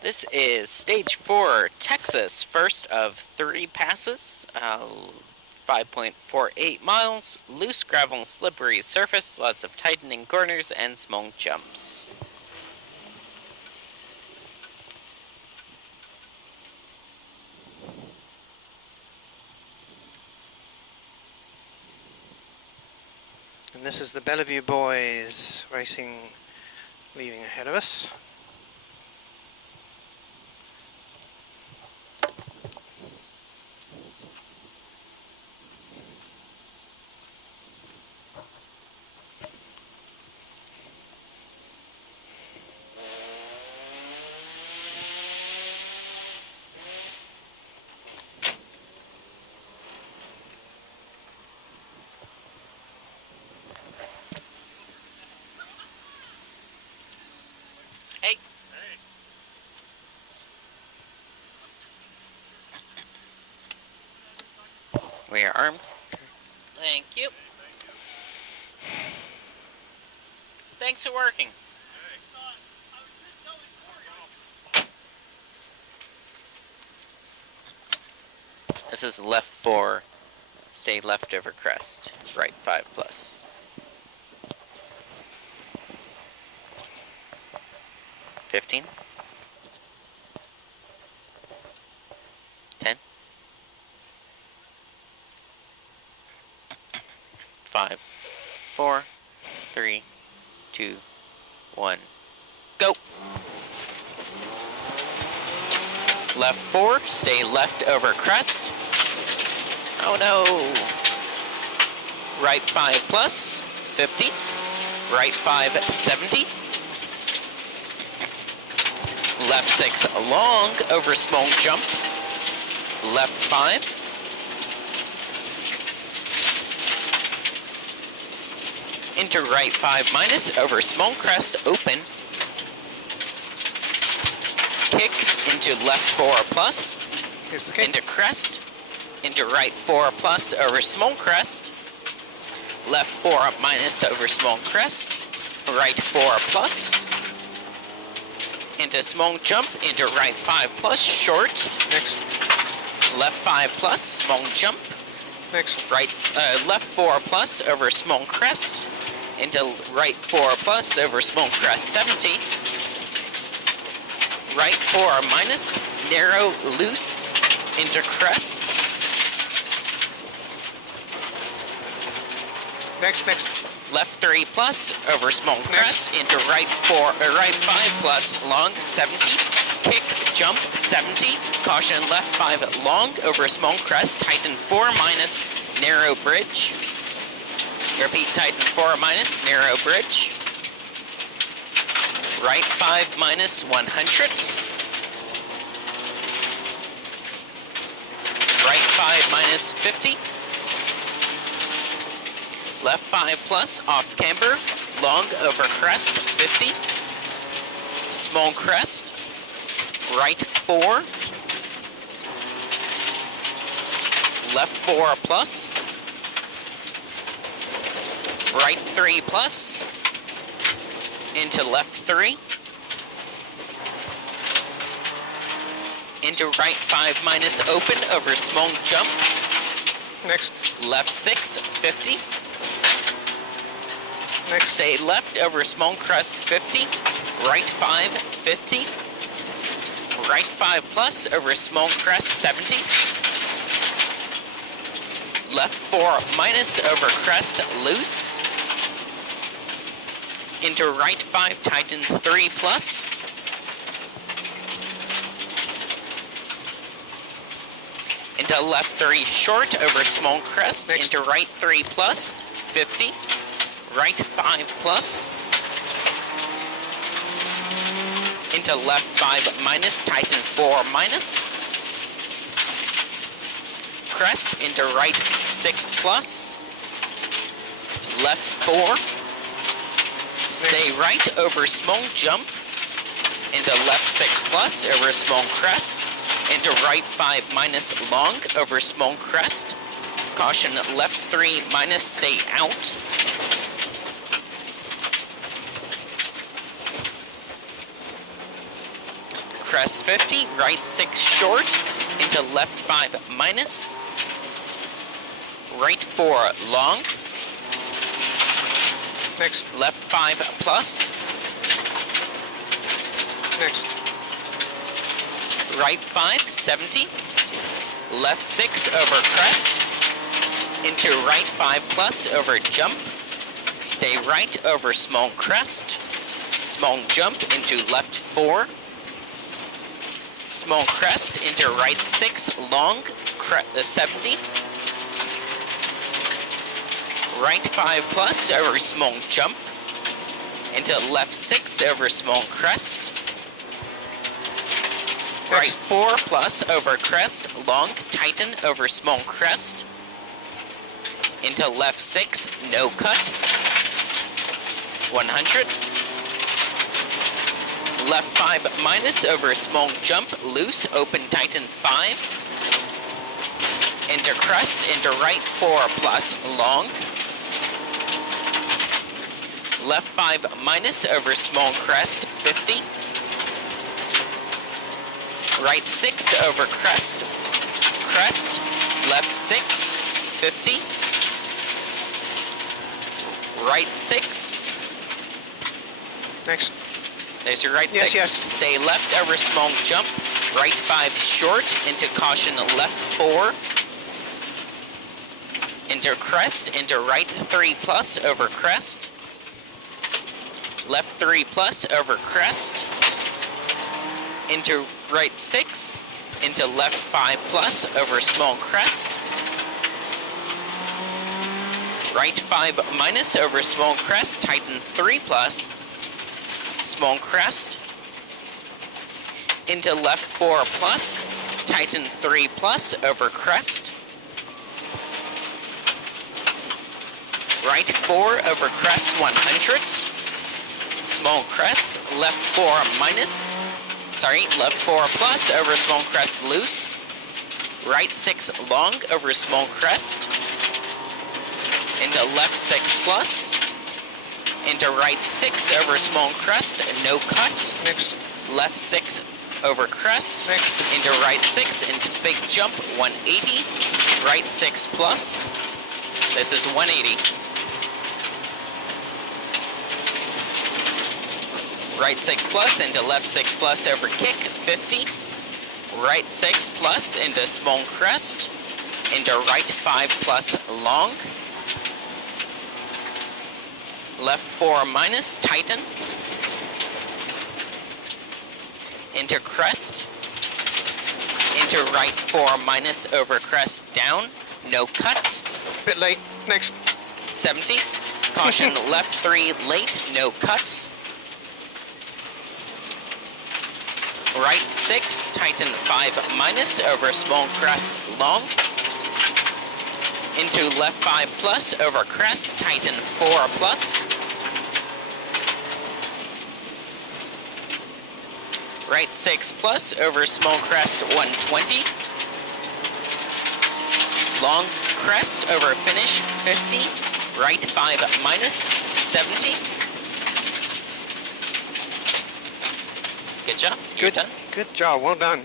This is stage 4, Texas, first of 3 passes, 5.48 miles, loose gravel, slippery surface, lots of tightening corners and small jumps. And this is the Bellevue boys racing, leaving ahead of us. Hey. We are armed. Thank you. Thanks for working. This is left 4, stay left over crest, right 5 plus. $15. 10. 5, 4, 3, 2, 1, go! Left 4, stay left over crest. Oh no! Right 5 plus, 50. Right 5, 70. Left 6 long over small jump. Left 5. Into right 5 minus over small crest open. Kick into left 4 plus. Here's the kick. Into crest. Into right 4 plus over small crest. Left 4 minus over small crest. Right 4 plus. Into small jump, into right 5 plus, short. Next. Left 5 plus, small jump. Next. Right, left 4 plus over small crest. Into right 4 plus over small crest 70. Right 4 minus, narrow, loose, into crest. Next. Left 3 plus over small crest into right 5 plus long 70. Kick, jump 70. Caution left 5 long over small crest. Tighten 4 minus narrow bridge. Repeat, tighten 4 minus narrow bridge. Right 5 minus 100. Right 5 minus 50. Left 5 plus, off camber, long over crest, 50. Small crest, right 4. Left 4 plus. Right 3 plus. Into left 3. Into right 5 minus open over small jump. Next. Left 6, 50. Next. Stay left over small crest 50, right 5, 50, right 5 plus over small crest 70, left 4 minus over crest loose, into right 5 tighten 3 plus, into left 3 short over small crest, Next. into right 3 plus, 50, right 5 plus, into left 5 minus, tighten 4 minus, crest into right 6 plus, left 4, stay right over small jump, into left 6 plus over small crest, into right 5 minus long over small crest, caution left 3 minus, stay out, crest 50, right 6 short, into left 5 minus, right 4 long, Next. left 5 plus, Next. right 5, 70, left 6 over crest, into right 5 plus over jump, stay right over small crest, small jump into left 4, small crest into right 6 long, 70, right 5 plus over small jump, into left 6 over small crest, right 4 plus over crest, long, tighten over small crest, into left 6, no cut, 100, left 5 minus over small jump, loose, open, tighten 5, into crest, into right 4 plus, long, left 5 minus over small crest, 50, right 6 over crest, crest, left 6, 50, right 6, Next. there's your right Yes, 6, yes. stay left over small jump, right 5 short, into caution left 4, into crest, into right 3 plus over crest, left 3 plus over crest, into right 6, into left 5 plus over small crest, right 5 minus over small crest, tighten 3 plus, small crest, into left 4 plus, tighten 3 plus over crest, right 4 over crest 100, small crest, left 4 minus, left 4 plus over small crest loose, right 6 long over small crest, into left 6 plus, into right 6 over small crest, no cut, Next. left 6 over crest, Next. into right 6, into big jump, 180, right 6 plus, this is 180, right 6 plus into left 6 plus over kick, 50, right 6 plus into small crest, into right 5 plus long, left 4 minus, tighten, into crest, into right 4 minus over crest down, no cut, Bit late. Next. 70, caution left 3 late, no cut, right 6, tighten 5 minus over small crest long, into left 5 plus over crest, tighten 4 plus, right 6 plus over small crest 120, long crest over finish 50, right 5 minus 70. Good job. You're done. Good job. Well done.